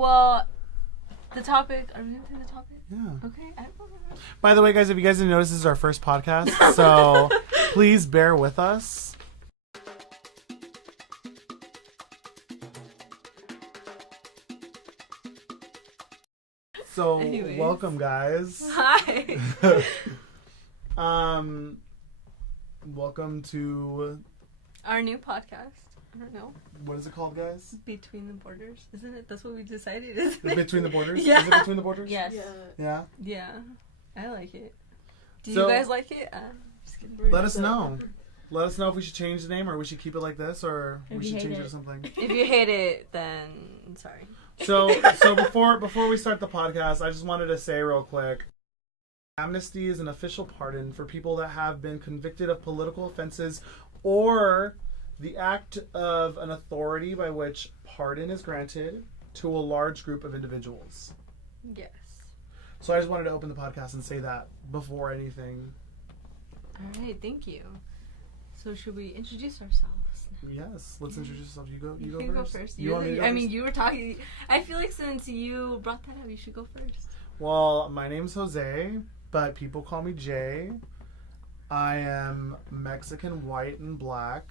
well, the topic... Are we going to do the topic? Yeah. Okay. By the way, guys, if you guys didn't notice, this is our first podcast, so please bear with us. So, Anyways. Welcome, guys. Hi. Welcome to... Our new podcast. I don't know. What is it called, guys? Between the Borders. Isn't it? That's what we decided, isn't it? Between the Borders? Yeah. Is it Between the Borders? Yes. Yeah? Yeah. I like it. Do So- you guys like it? Just kidding. Let us know. Let us know if we should change the name or we should keep it like this or If we you should hate change it it. to something. If you hate it, then sorry. So before we start the podcast, I just wanted to say real quick, amnesty is an official pardon for people that have been convicted of political offenses or the act of an authority by which pardon is granted to a large group of individuals. Yes. So I just wanted to open the podcast and say that before anything. All right. Thank you. So should we introduce ourselves? Yes, let's introduce yourself. You You go can first. go first. You want me to go I mean, first? you were talking. I feel like since you brought that up, you should go first. Well, my name's Jose, but people call me Jay. I am Mexican, white, and black.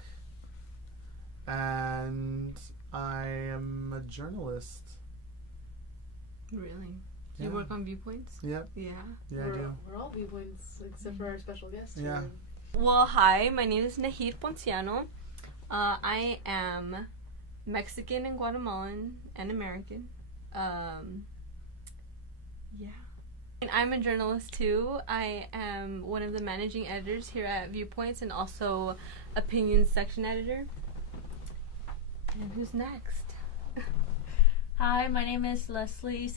And I am a journalist. Really? Yeah. You work on Viewpoints? Yep. Yeah. Yeah, I do. We're all Viewpoints, except for our special guest. Yeah. here. Well, hi. My name is Nahid Ponciano. I am Mexican and Guatemalan and American. Yeah. And I'm a journalist too. I am one of the managing editors here at Viewpoints and also opinions section editor. And who's next? Hi, my name is Leslie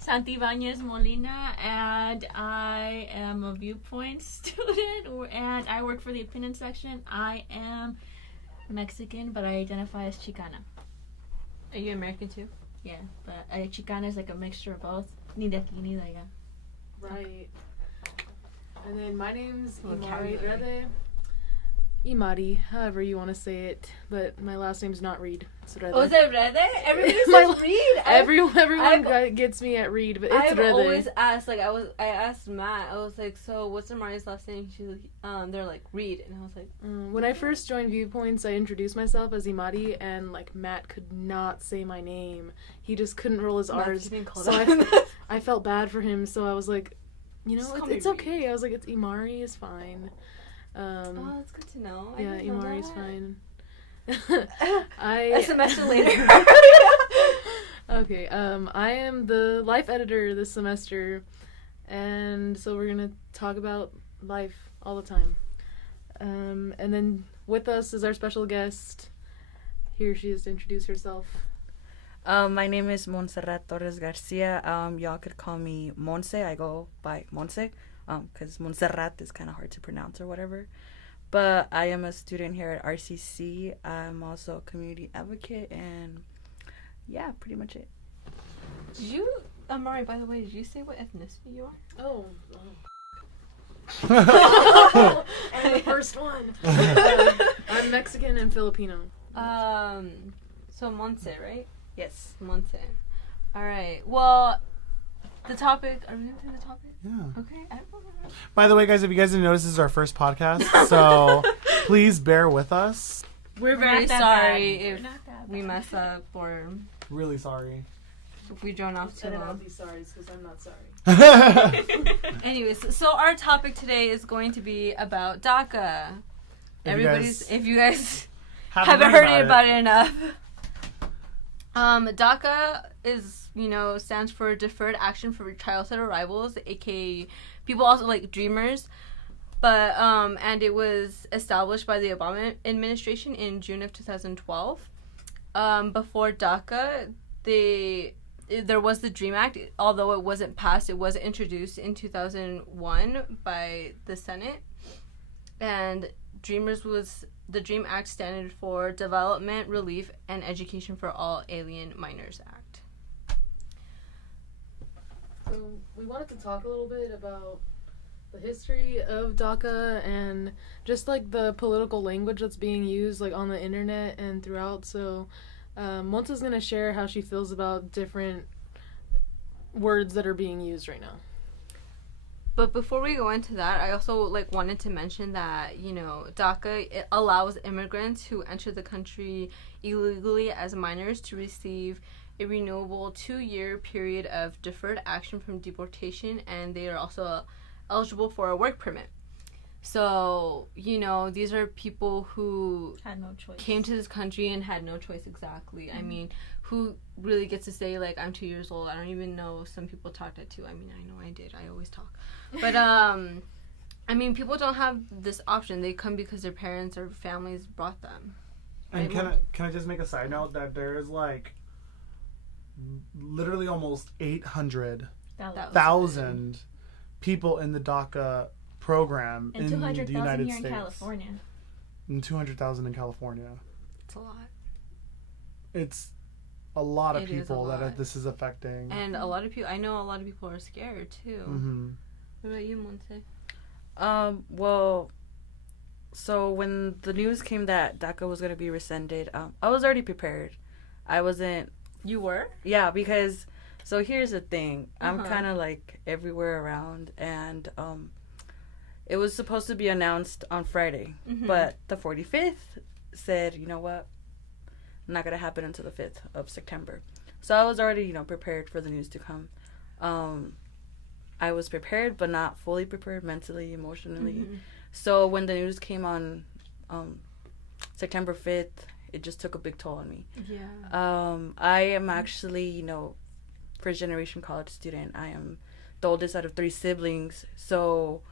Santibanez-Molina, and I am a Viewpoint student, and I work for the opinion section. I am Mexican, but I identify as Chicana. Are you American too? Yeah, but Chicana is like a mixture of both. Ni de aquí, ni de allá. Right. And then my name's Imari Vocabulary. Rede. Imari, however you want to say it, but my last name's not Reed. It's Rede. Oh, is it Rede? Everybody My- says Reed. Everyone gets me at Reed, but it's I've Rede. always asked, like, I asked Matt, I was like, so what's Imari's last name? She's like, they're like, Reed. And I was like, When I first joined Viewpoints, I introduced myself as Imari, and like Matt could not say my name. He just couldn't roll his Matt's R's. being called So out. I felt bad for him, so I was like, you know, Just call it's me okay. I was like, it's Imari, it's fine. oh, that's good to know. I Yeah, didn't know Imari's that. fine. A semester later. Okay, I am the life editor this semester, and so we're gonna talk about life all the time. And then with us is our special guest. Here she is to introduce herself. My name is Monserrat Torres Garcia. Y'all could call me Monse. I go by Monse, because Monserrat is kind of hard to pronounce or whatever. But I am a student here at RCC. I'm also a community advocate, and yeah, pretty much it. Did you, Amari, by the way, did you say what ethnicity you are? Oh. I'm the first one. I'm Mexican and Filipino. So Monse, right? Yes. Monse. Alright, well, the topic, are we going to do the topic? Yeah. Okay, I don't know. By the way, guys, if you guys didn't notice, this is our first podcast, so please bear with us. We're We're very not that sorry bad. We're if not that we bad. mess up or Really sorry. if we drone off too Edit out long. these sorries because I'm not sorry. Anyways, so our topic today is going to be about DACA. If you guys haven't heard about it enough. DACA is, stands for Deferred Action for Childhood Arrivals, aka people also like Dreamers. But and it was established by the Obama administration in June of 2012. Before DACA, there was the DREAM Act. Although it wasn't passed, it was introduced in 2001 by the Senate. And the DREAM Act standard for Development, Relief, and Education for All Alien Minors Act. So we wanted to talk a little bit about the history of DACA and just like the political language that's being used like on the internet and throughout. So Monta's going to share how she feels about different words that are being used right now. But before we go into that, I also wanted to mention that, DACA, it allows immigrants who enter the country illegally as minors to receive a renewable 2-year period of deferred action from deportation, and they are also eligible for a work permit. So, these are people who had no choice, came to this country and had no choice, exactly. Mm-hmm. I mean, who really gets to say, I'm 2 years old? I don't even know. Some people talked at 2. I mean, I know I did. I always talk. But, I mean, people don't have this option. They come because their parents or families brought them. And can I just make a side note that there is, literally almost 800,000 people in the DACA program and in the United 200,000 here States. in California. And 200,000 in California. It's a lot. It's a lot of people that this is affecting. And a lot of people, I know a lot of people are scared too. Mm-hmm. What about you, Monse? Well, so when the news came that DACA was going to be rescinded, I was already prepared. I wasn't. You were? Yeah, because, so here's the thing. I'm kind of everywhere around, and it was supposed to be announced on Friday, but the 45th said, you know what, not going to happen until the 5th of September. So I was already, prepared for the news to come. I was prepared, but not fully prepared mentally, emotionally. Mm-hmm. So when the news came on September 5th, it just took a big toll on me. Yeah. I am actually, first generation college student. I am the oldest out of 3 siblings. So,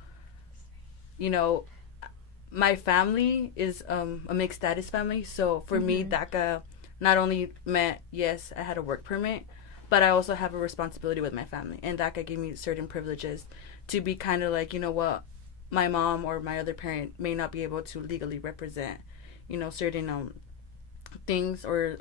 my family is a mixed status family. So for me, DACA not only meant, yes, I had a work permit, but I also have a responsibility with my family. And DACA gave me certain privileges to be kind of you know what, my mom or my other parent may not be able to legally represent, certain things or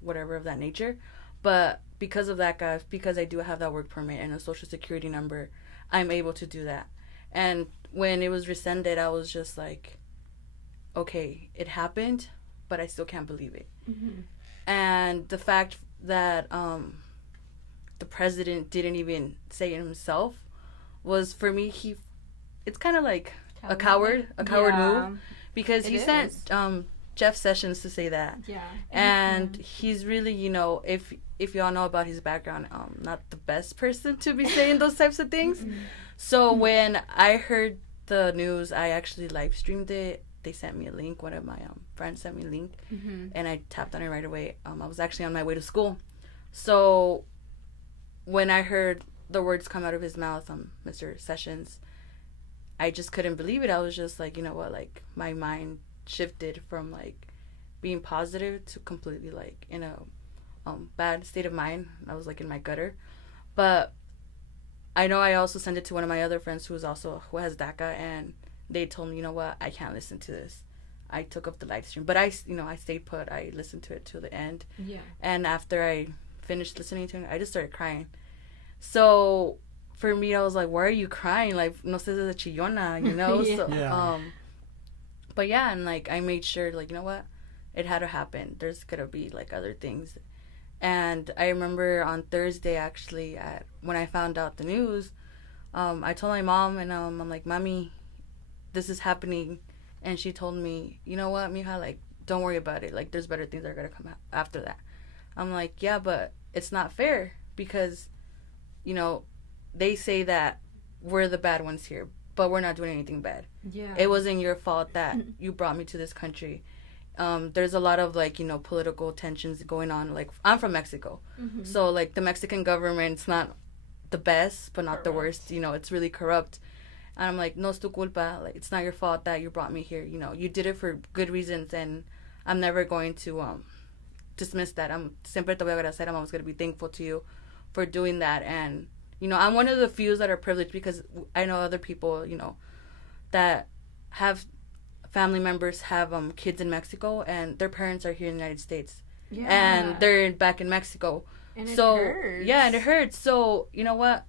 whatever of that nature. But because of that, guys, because I do have that work permit and a social security number, I'm able to do that. And when it was rescinded, I was just okay, it happened, but I still can't believe it. Mm-hmm. And the fact that the president didn't even say it himself was, for me, it's kind of a coward move, because he sent Jeff Sessions to say that. Yeah. And he's really, if y'all know about his background, not the best person to be saying those types of things. So when I heard the news, I actually live streamed it. They sent me a link. One of my friends sent me a link, and I tapped on it right away. I was actually on my way to school. So when I heard the words come out of his mouth, Mr. Sessions, I just couldn't believe it. I was just you know what, my mind shifted from being positive to completely in a bad state of mind. I was in my gutter. But I know I also sent it to one of my other friends who has DACA, and they told me, you know what, I can't listen to this. I took up the live stream, but I stayed put. I listened to it to the end. Yeah. And after I finished listening to it, I just started crying. So for me, I was why are you crying? No se de chillona, Yeah. So, yeah. But yeah, and I made sure, you know what, it had to happen. There's gonna be other things. And I remember on Thursday, actually, when I found out the news, I told my mom, and I'm like, Mommy, this is happening. And she told me, you know what, mija, don't worry about it. There's better things that are gonna come after that. I'm like, yeah, but it's not fair, because, they say that we're the bad ones here, but we're not doing anything bad. Yeah. It wasn't your fault that you brought me to this country. There's a lot of political tensions going on. I'm from Mexico, so the Mexican government's not the best, but not the worst. It's really corrupt. And I'm like, no es tu culpa. It's not your fault that you brought me here. You did it for good reasons, and I'm never going to dismiss that. Siempre te voy a agradecer. I'm always going to be thankful to you for doing that. And I'm one of the few that are privileged, because I know other people, that have family members have kids in Mexico, and their parents are here in the United States. Yeah. And they're back in Mexico. And so it hurts. Yeah, and it hurts. So you know what,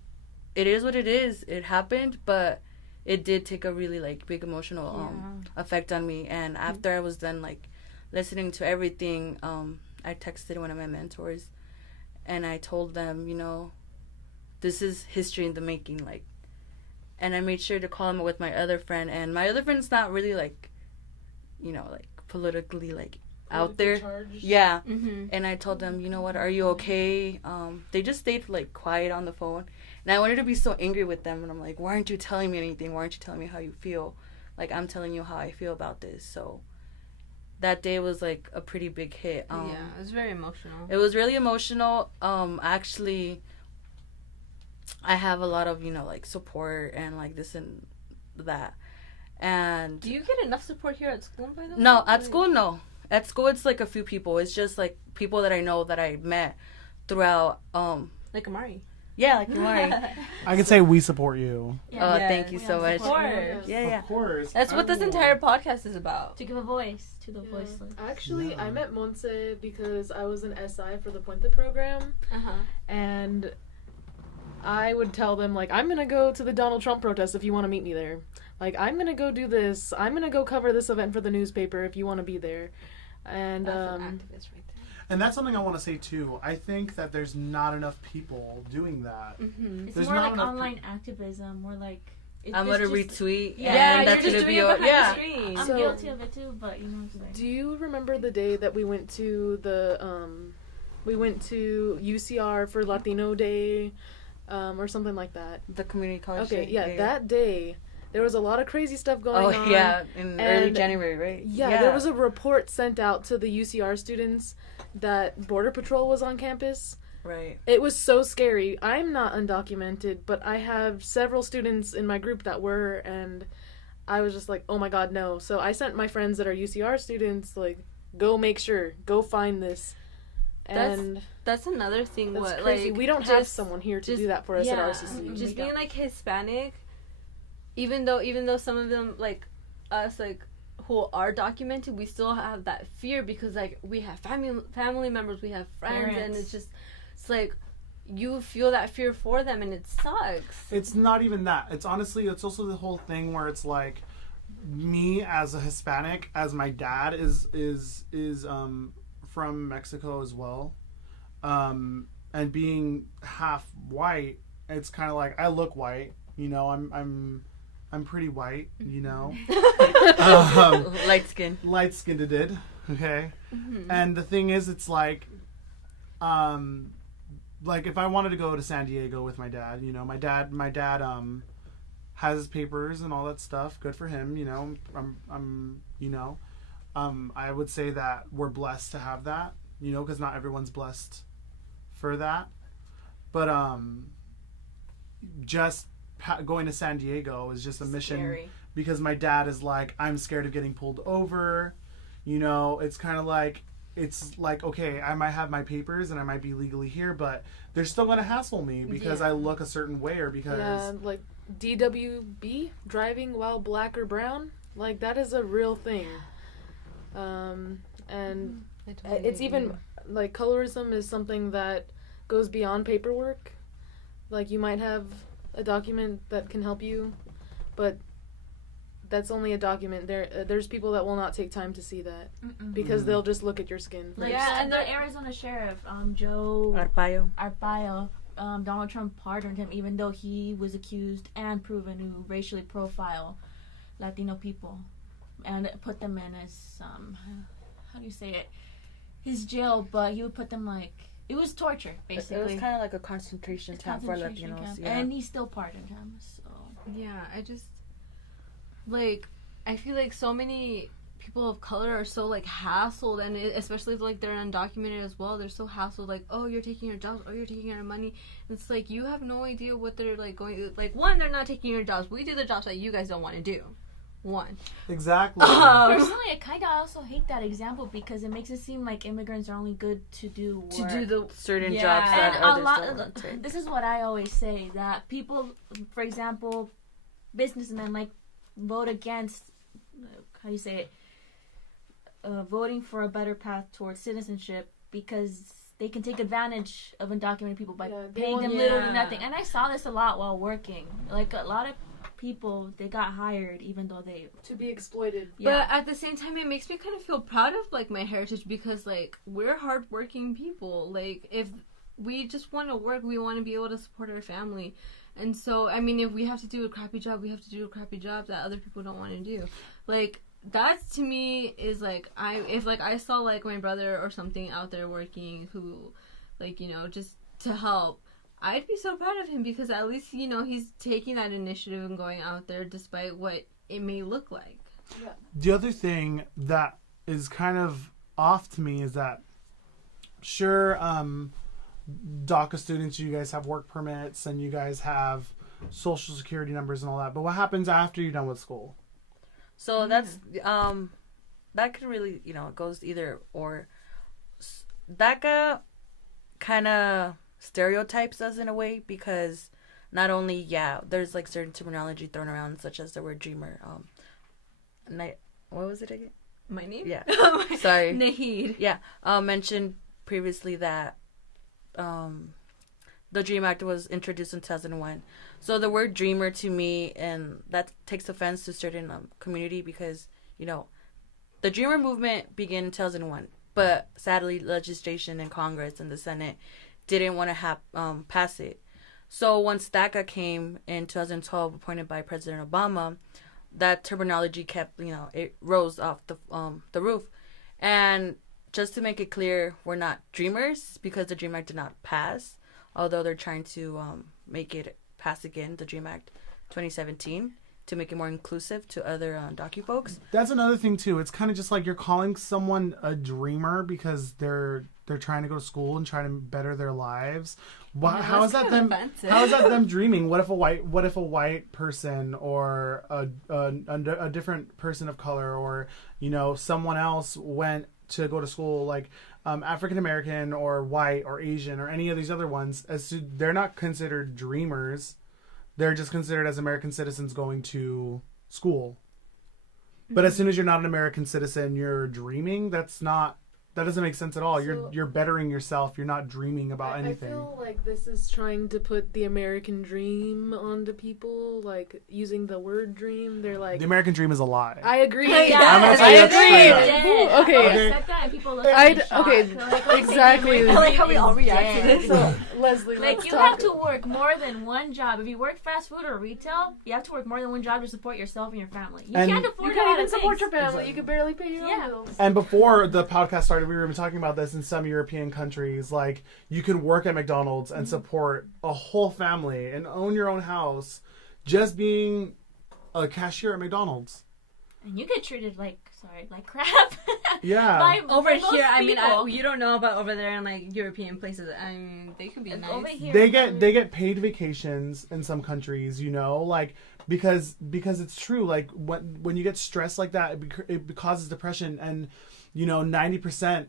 it is what it is. It happened, but it did take a really big emotional effect on me. And after I was done listening to everything, I texted one of my mentors, and I told them, this is history in the making, like, and I made sure to call him with my other friend, and my other friend's not really, like, like, politically, like, out there. Charged. Yeah. Mm-hmm. And I told them, you know what, are you okay? They just stayed, like, quiet on the phone, and I wanted to be so angry with them, and I'm like, why aren't you telling me anything? Why aren't you telling me how you feel? Like, I'm telling you how I feel about this. So that day was, like, a pretty big hit. Yeah, it was very emotional. It was really emotional. Actually, I have a lot of, like, support and, like, this and that. And Do you get enough support here at school, by the way? no, at school, no. At school, it's, like, a few people. It's just, like, people that I know that I met throughout, Like Imari. yeah, like Imari. I can say we support you. Oh, Yeah. thank you so much. Of course. Yeah. Of course. That's what this entire podcast is about. To give a voice to the voiceless. Actually, Yeah. I met Monse because I was an SI for the Puente program, Uh-huh. and I would tell them, like, I'm gonna go to the Donald Trump protest if you want to meet me there. Like, I'm gonna go do this. I'm gonna go cover this event for the newspaper if you want to be there. And That's an activist right there. And that's something I want to say too. I think that there's not enough people doing that. Mm-hmm. It's There's more not like enough online activism, more like I'm it's gonna just- retweet. Yeah, and that's you're gonna just be doing it behind yeah. the screen. I'm So- guilty of it too, but you know what I'm saying. do you remember the day that we went to UCR for Latino Day, or something like that? The community college. Okay, day. yeah, that day there was a lot of crazy stuff going Oh on. yeah, in early and- January, right? Yeah, there was a report sent out to the UCR students that Border Patrol was on campus. right. It was so scary. I'm not undocumented, but I have several students in my group that were, and I was just like, oh my god, no. So I sent my friends that are UCR students, like, go make sure, go find this. And That's another thing. that's What crazy. like We don't have just- someone here to just- do that for us yeah, at RCC. Just We being don't. like Hispanic, even though some of them like us like who are documented, we still have that fear because like we have family members, we have friends, and Parents. it's like you feel that fear for them, and it sucks. It's not even that. It's honestly, it's also the whole thing where it's like, me as a Hispanic, as my dad is from Mexico as well, and being half white, it's kind of like I look white, I'm pretty white, Light skin. light skinned it did, okay. Mm-hmm. And the thing is, it's like if I wanted to go to San Diego with my dad, my dad has his papers and all that stuff. Good for him, I would say that we're blessed to have that, because not everyone's blessed for that. But just going to San Diego is just a mission Scary. because my dad is like, I'm scared of getting pulled over. It's kind of like, okay, I might have my papers and I might be legally here, but they're still going to hassle me because I look a certain way or because... Yeah, like DWB, driving while black or brown, like that is a real thing. And it's even, like, colorism is something that goes beyond paperwork. Like, you might have a document that can help you, but that's only a document. There's people that will not take time to see that because they'll just look at your skin. Like, Yeah, and the Arizona sheriff, Joe Arpaio, Donald Trump pardoned him even though he was accused and proven to racially profile Latino people and put them in his how do you say it, his jail, but he would put them like, it was torture basically. It was kind of like a concentration camp for Concentration Latinos. camp, Yeah. and he still pardoned him. So Yeah, I just like I feel like so many people of color are so like hassled, and especially if like they're undocumented as well, they're so hassled. Like, oh, you're taking your jobs, oh, you're taking our money. It's like you have no idea what they're like going. Like, one, they're not taking your jobs. We do the jobs that you guys don't want to do. One. Exactly. personally, I kind of also hate that example because it makes it seem like immigrants are only good to do work. To do the Certain Yeah. jobs that And a others lot. don't want to take. This is what I always say, that people, for example, businessmen like vote against. How do you say it? Voting for a better path towards citizenship because they can take advantage of undocumented people by Yeah, they paying want- them little to Yeah. nothing. And I saw this a lot while working. Like a lot of people, they got hired even though they... To be exploited. But at the same time, it makes me kind of feel proud of, like, my heritage because, like, we're hardworking people. Like, if we just want to work, we want to be able to support our family. And so, I mean, if we have to do a crappy job, we have to do a crappy job that other people don't want to do. Like, that to me is, like, if I saw, like, my brother or something out there working who, like, you know, just to help, I'd be so proud of him because at least, you know, he's taking that initiative and going out there despite what it may look like. Yeah. The other thing that is kind of off to me is that, sure, DACA students, you guys have work permits and you guys have social security numbers and all that, but what happens after you're done with school? So that's that could really, you know, it goes either or. DACA kind of stereotypes us in a way because not only there's like certain terminology thrown around such as the word dreamer. What was it again? My name? Yeah. Sorry. Nahid. Yeah. Mentioned previously that the Dream Act was introduced in 2001. So the word dreamer to me, and that takes offense to certain community because, you know, the Dreamer movement began in 2001. But sadly, legislation in Congress and the Senate didn't want to pass it. So once DACA came in 2012, appointed by President Obama, that terminology kept, you know, it rose off the roof. And just to make it clear, we're not dreamers because the Dream Act did not pass, although they're trying to make it pass again, the Dream Act 2017, to make it more inclusive to other DACA folks. That's another thing, too. It's kind of just like you're calling someone a dreamer because they're trying to go to school and trying to better their lives. How is that them? How is that them dreaming? What if a white person or a different person of color or, you know, someone else went to go to school, like African American or white or Asian or any of these other ones, they're not considered dreamers. They're just considered as American citizens going to school. But as soon as you're not an American citizen, you're dreaming. That doesn't make sense at all. So, you're bettering yourself. You're not dreaming about anything. I feel like this is trying to put the American dream onto people, like using the word dream. They're like, the American dream is a lie. I agree. Yeah, I'm gonna I agree. Okay. Said that and people look at exactly. I like how we all react to this. So, Leslie, like you have to work more than one job. If you work fast food or retail, you have to work more than one job to support yourself and your family. You can't afford. You can't even support your family. You can barely pay your own bills. And before the podcast started, we were even talking about this in some European countries. Like, you can work at McDonald's and support a whole family and own your own house just being a cashier at McDonald's. And you get treated like crap. Yeah. by over most here, I mean, people. you don't know about over there in like European places. I mean, they could be nice. Over here, they get paid vacations in some countries, you know, like because it's true. Like when you get stressed like that, it causes depression, and you know, 90%.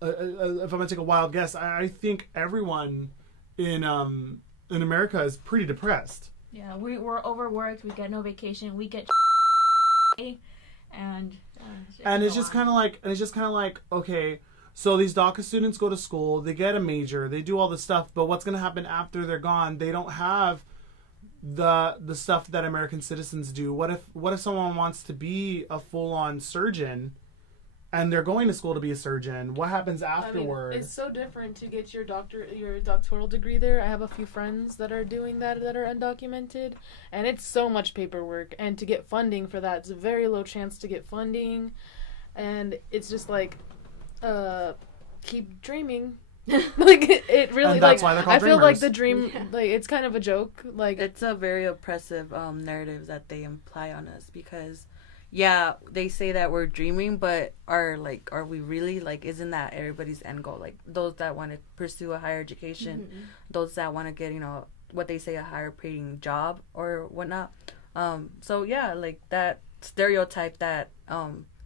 If I'm gonna take a wild guess, I think everyone in America is pretty depressed. Yeah, we're overworked. We get no vacation. We get and it's just kind of like okay, so these DACA students go to school, they get a major, they do all this stuff, but what's gonna happen after they're gone? They don't have the stuff that American citizens do. What if someone wants to be a full-on surgeon? And they're going to school to be a surgeon. What happens afterward? I mean, it's so different to get your doctoral degree there. I have a few friends that are doing that are undocumented, and it's so much paperwork. And to get funding for that, it's a very low chance to get funding, and it's just like, keep dreaming. Like it really. And that's why they're called I feel dreamers. like the dream, like it's kind of a joke. Like it's a very oppressive narrative that they imply on us because. Yeah, they say that we're dreaming, but are we really? Like, isn't that everybody's end goal? Like, those that want to pursue a higher education, those that want to get, you know, what they say, a higher paying job or whatnot. So, yeah, like, that stereotype, that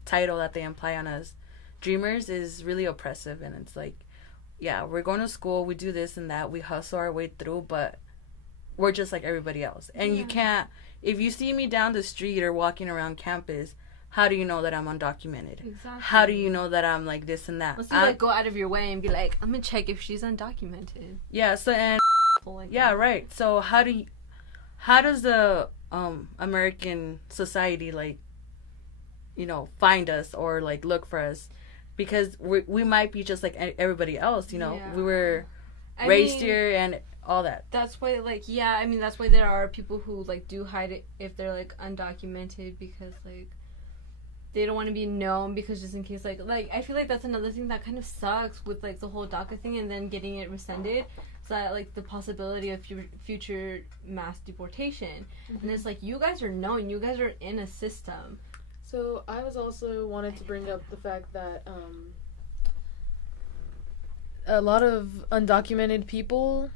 title that they imply on us, dreamers, is really oppressive. And it's like, yeah, we're going to school, we do this and that, we hustle our way through, but we're just like everybody else. And you can't... If you see me down the street or walking around campus, how do you know that I'm undocumented? Exactly. How do you know that I'm like this and that? Let's like go out of your way and be like, I'm gonna check if she's undocumented. Yeah. So and like yeah, that. right. So how does the American society, like, you know, find us or like look for us, because we might be just like everybody else, you know. Yeah. We were raised here and all that. That's why, like, yeah, I mean, that's why there are people who, like, do hide it if they're, like, undocumented, because, like, they don't want to be known, because just in case, like, I feel like that's another thing that kind of sucks with, like, the whole DACA thing and then getting it rescinded, so that, like, the possibility of future mass deportation. And it's like, you guys are known, you guys are in a system. So I was also wanted to bring up the fact that a lot of undocumented people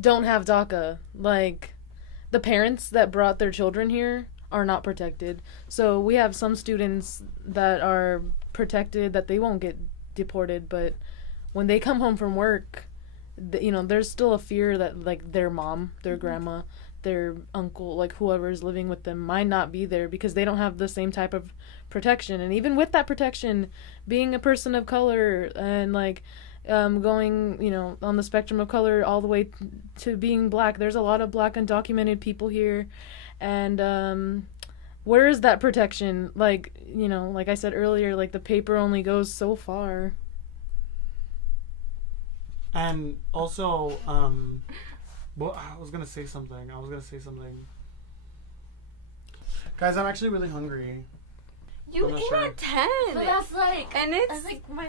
don't have DACA. Like, the parents that brought their children here are not protected. So we have some students that are protected, that they won't get deported, but when they come home from work, you know, there's still a fear that, like, their mom, their grandma, their uncle, like, whoever's living with them might not be there because they don't have the same type of protection. And even with that protection, being a person of color and, like, going, you know, on the spectrum of color all the way to being black, there's a lot of black undocumented people here. And where is that protection? Like, you know, like I said earlier, like, the paper only goes so far. And also, well, I was gonna say something. Guys, I'm actually really hungry. You ate at 10. So that's like, and that's like my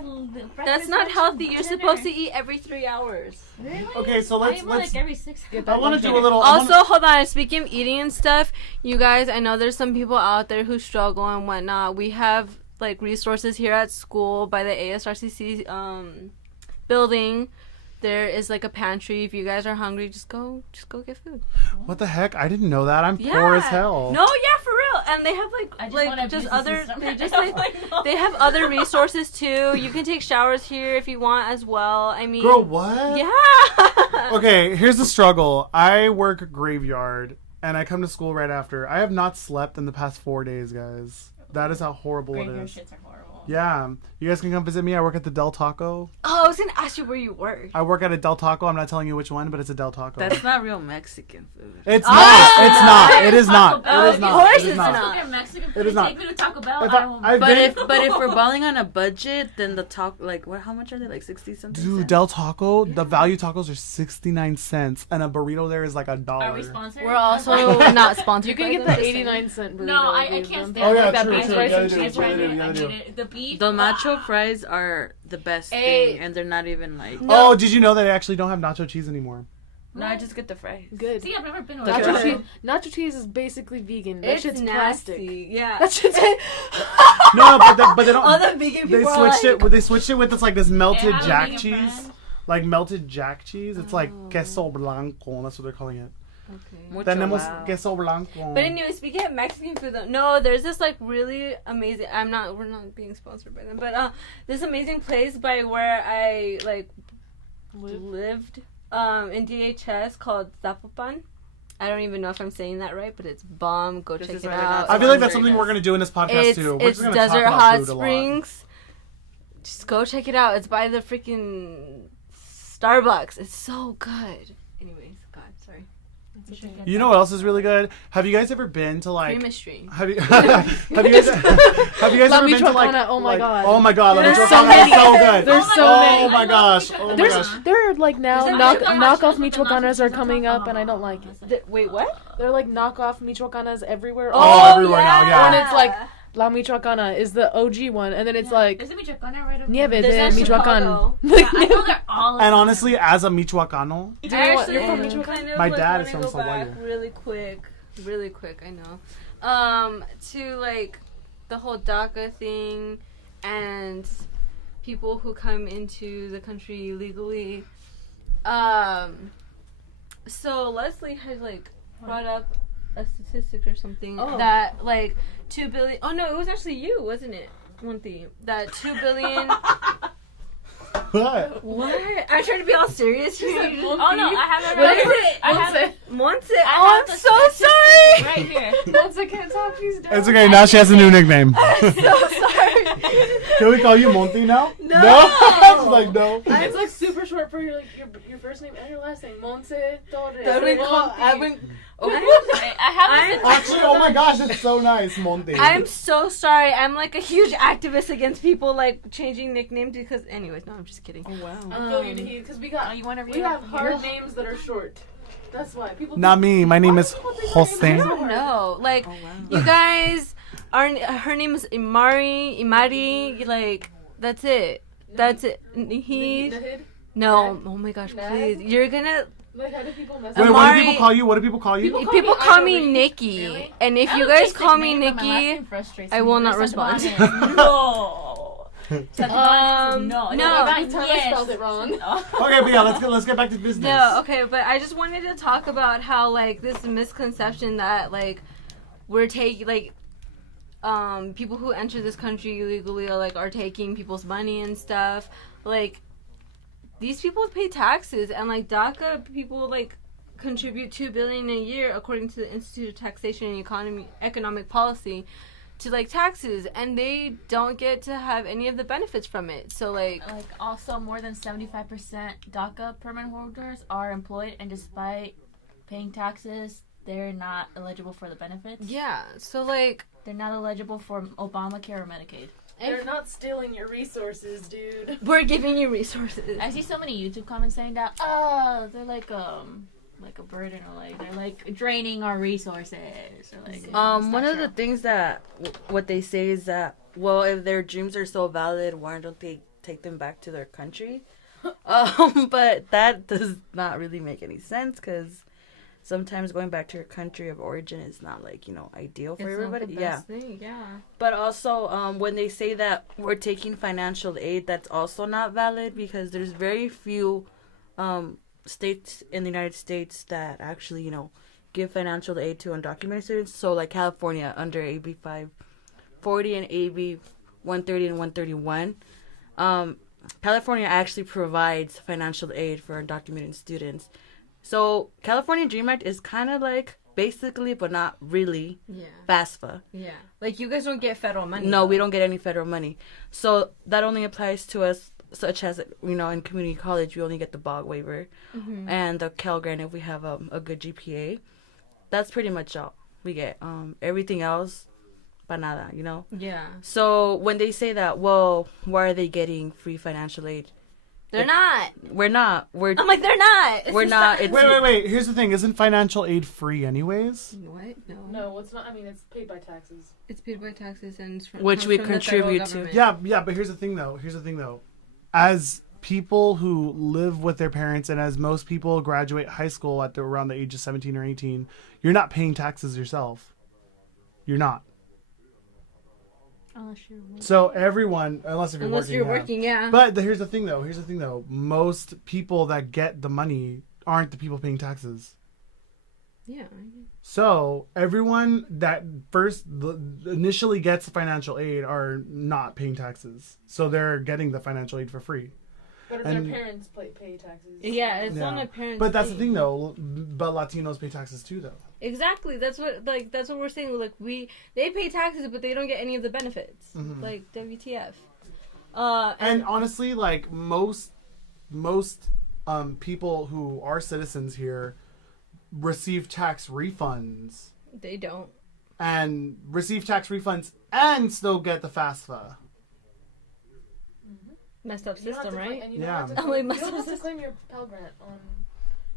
that's not healthy. You're supposed to eat every 3 hours. Really? Okay, so let's like every 6 hours. I want to do a little. Also, hold on. Speaking of eating and stuff, you guys, I know there's some people out there who struggle and whatnot. We have, like, resources here at school by the ASRCC building. There is, like, a pantry. If you guys are hungry, just go get food. What the heck? I didn't know that. I'm poor as hell. No, yeah, for real. And they have, they have other resources too. You can take showers here if you want as well. I mean, girl, what? Yeah. Okay, here's the struggle. I work graveyard and I come to school right after. I have not slept in the past 4 days, guys. That is how horrible it is. Shits are horrible. Yeah. You guys can come visit me. I work at the Del Taco. Oh, I was going to ask you where you work. I work at a Del Taco. I'm not telling you which one, but it's a Del Taco. That's not real Mexican food. It's not. It's not. It is not. It is not. Of course It is it's not. It is not. Take me to Taco Bell. But if we're balling on a budget, then the like, what? How much are they? Like 60 something. Dude, cents? Del Taco, the value tacos are 69 cents, and a burrito there is like $1. Are we sponsored? We're also not sponsored. You can get the 89-cent burrito. No, I can't stand that beef true. rice Yeah, and they do. cheese Yeah, right they do. there. Yeah, I they do. need it. The beef. The nacho fries are the best thing, and they're not even like. Oh, did you know they actually don't have nacho cheese anymore? No, I just get the fries. Good. See, I've never been Nacho to cheese, nacho cheese is basically vegan. That It's shit's nasty. plastic. Yeah. That shit's No, but they don't. All the vegan people They are switched like, it. They switched it with this, like, this melted have a jack vegan cheese, friend. like melted jack cheese. It's like queso blanco. That's what they're calling it. Okay. Tenemos queso blanco. But anyway, speaking of Mexican food, though, no, there's this, like, really amazing. We're not being sponsored by them, but this amazing place by where I, like, lived in DHS called Zapopan. I don't even know if I'm saying that right, but it's bomb. Go check it out. I feel like that's something we're gonna do in this podcast too. We're It's just gonna Desert talk about Hot food a lot. Springs. Just go check it out. It's by the freaking Starbucks. It's so good. Anyways, God, sorry. You know what else is really good? Have you guys ever been to, like? Chemistry. Have you guys ever been to, like? Oh my god. Oh my god, La There's Michoacana so many. is so good. There's so oh many. my gosh. Oh my gosh. There are, like, now There's a knockoff Michoacanas with the Michoacanas are nachos coming on top. up, and I don't like it. Wait, what? They're like knockoff Michoacanas everywhere. Oh, everywhere now, yeah. When it's like La Michoacana is the OG one, and then it's like Is it Michoacana right over Nieve there? de There's Michoacan. Chicago. Yeah, I know they're all. And honestly, as a Michoacano, Do you know what? Actually, You're from I'm Michoacan? kind of, My like, dad is wanna from go back Celaya. really quick, I know. To, like, the whole DACA thing and people who come into the country legally. So Leslie had, like, brought up a statistic or something that, like, 2 billion. Oh no, it was actually you, wasn't it? One thing that 2 billion. what? What? I'm trying to be all serious here. Oh no, I haven't What read is it? I have Monse. I Oh, have I'm the so statistic sorry. right here. Once I can't talk, please don't. It's okay. Now she has a new nickname. I'm so sorry. Can we call you Monty now? No. I was like, no. It's like super short for your first first name and your last name. Torres. I have Actually, oh my gosh, it's so nice, Monte. I'm so sorry. I'm like a huge activist against people like changing nicknames because. Anyways, no, I'm just kidding. Oh wow. I feel you, Naheed, because we have hard names that are short. That's why people. Not me. My name is Jose. I don't know. Like, you guys are. Her name is Imari. Like, that's it. That's it. Naheed? No. Oh my gosh, please. You're gonna. Like, how do people mess Wait, up? what do people call you? What do people call you? People call me Nikki. Really? And if you guys call me Nikki, I will not respond. No. No. I spelled it wrong. Okay, but yeah, let's get back to business. No, okay, but I just wanted to talk about how like this misconception that like we're taking like people who enter this country illegally are taking people's money and stuff. Like, these people pay taxes, and like DACA people like contribute $2 billion a year according to the Institute of Taxation and Economic Policy to like taxes, and they don't get to have any of the benefits from it. So like also more than 75% DACA permanent holders are employed, and despite paying taxes, they're not eligible for the benefits. yeah, so like They're not eligible for Obamacare or Medicaid. They're not stealing your resources, dude. we're giving you resources. I see so many YouTube comments saying that, oh, they're like a burden, or like they're like draining our resources, or like One of the things that what they say is that, well, if their dreams are so valid, why don't they take them back to their country? But that does not really make any sense, because sometimes going back to your country of origin is not like, ideal for everybody. Yeah. But also, when they say that we're taking financial aid, that's also not valid, because there's very few states in the United States that actually, give financial aid to undocumented students. So, like California, under AB 540 and AB 130 and 131, California actually provides financial aid for undocumented students. So, California Dream Act is kind of like, basically, but not really, FAFSA. Yeah. Like, you guys don't get federal money. No, we don't get any federal money. So, that only applies to us, such as, in community college, we only get the BOG waiver and the Cal Grant if we have a good GPA. That's pretty much all we get. Everything else, para nada, Yeah. So, when they say that, well, why are they getting free financial aid? They're not. We're not. I'm like, they're not. We're not. Wait. Here's the thing. Isn't financial aid free anyways? What? No. No, it's not. I mean, it's paid by taxes. It's paid by taxes, and it's which we comes from the contribute federal to. government. Yeah, but here's the thing though. As people who live with their parents, and as most people graduate high school at around the age of 17 or 18, you're not paying taxes yourself. You're not. unless you're working. So everyone, unless you're working, yeah. But here's the thing though. Most people that get the money aren't the people paying taxes. Yeah. So everyone that initially gets financial aid are not paying taxes. So they're getting the financial aid for free. But if their parents pay taxes. Yeah, it's on their parents. But that's the thing though. But Latinos pay taxes too though. Exactly. That's what we're saying. Like they pay taxes, but they don't get any of the benefits. Mm-hmm. Like WTF. And honestly, like most people who are citizens here receive tax refunds. They don't. And receive tax refunds and still get the FAFSA. Messed up system, right? You don't have to claim your Pell Grant on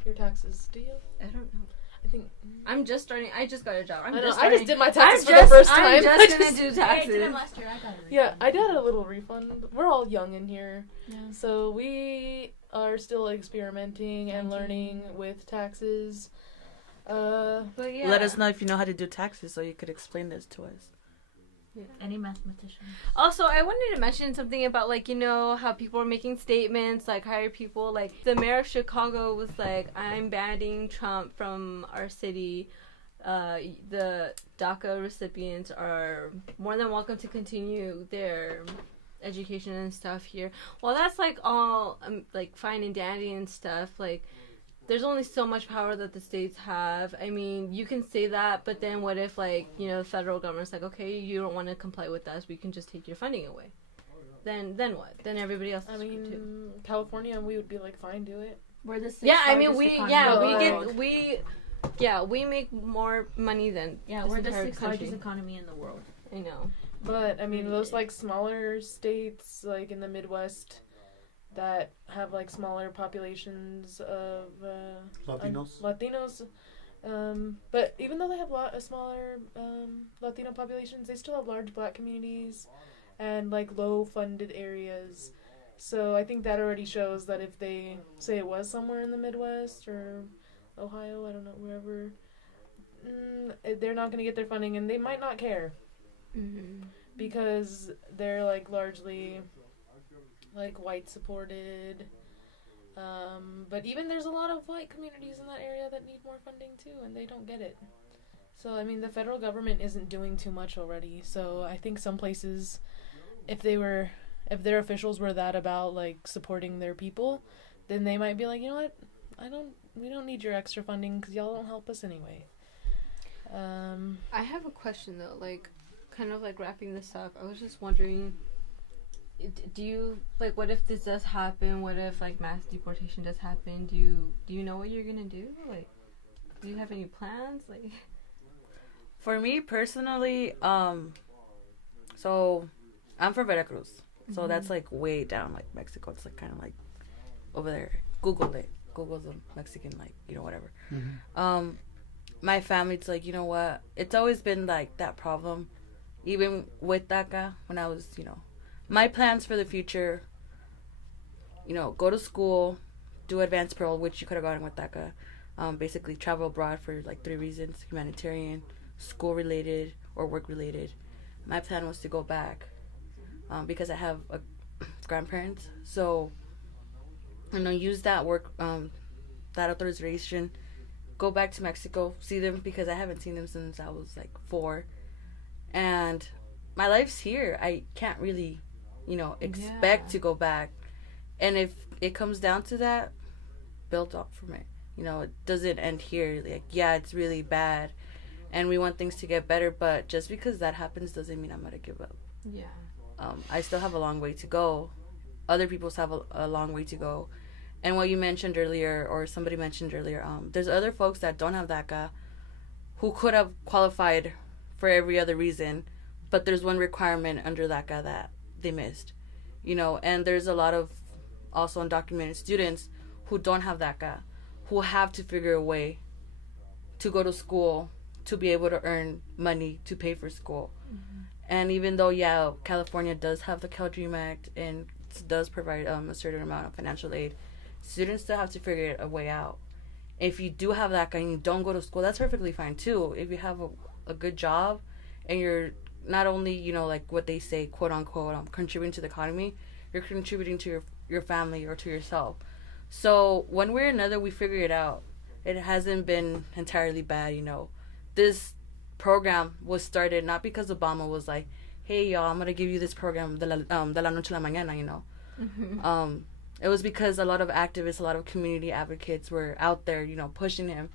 your taxes, do you? I don't know. I think I'm just starting. I just got a job. I just did my taxes for the first time. I'm just gonna do taxes. I did last year. I got a refund. Yeah, I got a little refund. We're all young in here, Yeah. so we are still experimenting and learning with taxes. But yeah. Let us know if you know how to do taxes so you could explain this to us. Yeah. Any mathematician. Also, I wanted to mention something about, like, you know, how people are making statements, like, hire people. Like, the mayor of Chicago was like, I'm banning Trump from our city. The DACA recipients are more than welcome to continue their education and stuff here. Well, that's, like, all, like, fine and dandy and stuff. Like, there's only so much power that the states have. I mean, you can say that, but then what if, like, you know, the federal government's like, okay, you don't want to comply with us, we can just take your funding away. Then what? Then everybody else has to too. California, we would be like, fine, do it. We're the sixth Yeah, I mean, largest we economy we make more money than we're the entire sixth largest economy in the world. I know. But I mean, those like smaller states, like in the Midwest, that have like smaller populations of Latinos. But even though they have smaller Latino populations, they still have large Black communities and like low-funded areas. So I think that already shows that if they say it was somewhere in the Midwest or Ohio, I don't know, wherever, they're not going to get their funding, and they might not care. Mm-hmm. Because they're like largely like white supported, but even there's a lot of white communities in that area that need more funding too, and they don't get it. So I mean, the federal government isn't doing too much already. So I think some places, if their officials were that about like supporting their people, then they might be like, you know what, we don't need your extra funding because y'all don't help us anyway. I have a question though, like, kind of like wrapping this up. I was just wondering, do you like, what if this does happen? What if like mass deportation does happen? Do you know what you're gonna do? Like, do you have any plans? Like, for me personally, so I'm from Veracruz, so that's like way down, like Mexico. It's like kind of like over there. Google it. Google's a Mexican, like, you know, whatever. Mm-hmm. My family's like, you know what? It's always been like that problem. Even with DACA, when I was, you know, my plans for the future, you know, go to school, do advanced parole, which you could have gotten with DACA. Basically travel abroad for like 3 reasons: humanitarian, school-related, or work-related. My plan was to go back because I have grandparents. So, you know, use that work, that authorization, go back to Mexico, see them, because I haven't seen them since I was like 4. And my life's here. I can't really, you know, expect to go back. And if it comes down to that, build up from it. You know, it doesn't end here. Like, yeah, it's really bad, and we want things to get better, but just because that happens doesn't mean I'm going to give up. Yeah. I still have a long way to go. Other people have a long way to go. And what you mentioned earlier, or somebody mentioned earlier, there's other folks that don't have DACA who could have qualified for every other reason, but there's one requirement under DACA that they missed, you know. And there's a lot of also undocumented students who don't have DACA, who have to figure a way to go to school, to be able to earn money to pay for school. Mm-hmm. And even though, California does have the Cal Dream Act and does provide a certain amount of financial aid, students still have to figure a way out. If you do have DACA and you don't go to school, that's perfectly fine too. If you have a good job and you're not only, you know, like what they say, quote unquote, contributing to the economy, you're contributing to your family or to yourself. So one way or another, we figure it out. It hasn't been entirely bad, you know. This program was started not because Obama was like, hey y'all, I'm gonna give you this program de la noche a la mañana, you know. Mm-hmm. It was because a lot of activists, a lot of community advocates were out there, you know, pushing him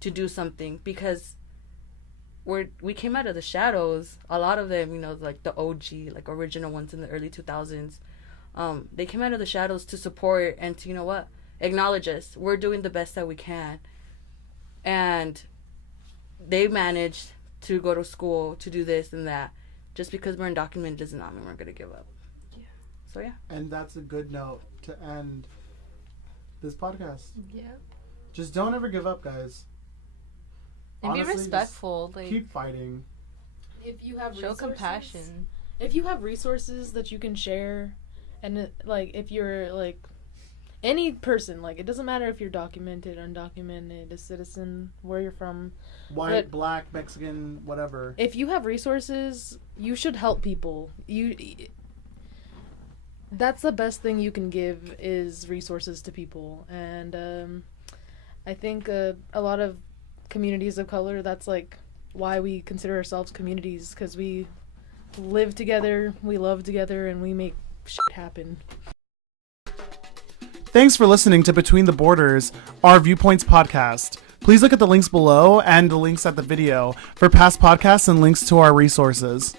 to do something, because we came out of the shadows. A lot of them, you know, like the OG, like original ones in the early 2000s, they came out of the shadows to support and to, you know what, acknowledge us. We're doing the best that we can. And they managed to go to school, to do this and that. Just because we're undocumented does not mean we're going to give up. Yeah. So, yeah. And that's a good note to end this podcast. Yeah. Just don't ever give up, guys. And honestly, be respectful. Like, keep fighting. If you have show compassion. If you have resources that you can share, and like if you're like any person, like it doesn't matter if you're documented, undocumented, a citizen, where you're from, white, black, Mexican, whatever. If you have resources, you should help people. That's the best thing you can give, is resources to people. And I think a lot of communities of color, that's like why we consider ourselves communities, because we live together, we love together, and we make shit happen. Thanks for listening to Between the Borders, our Viewpoints podcast. Please look at the links below and the links at the video for past podcasts and links to our resources.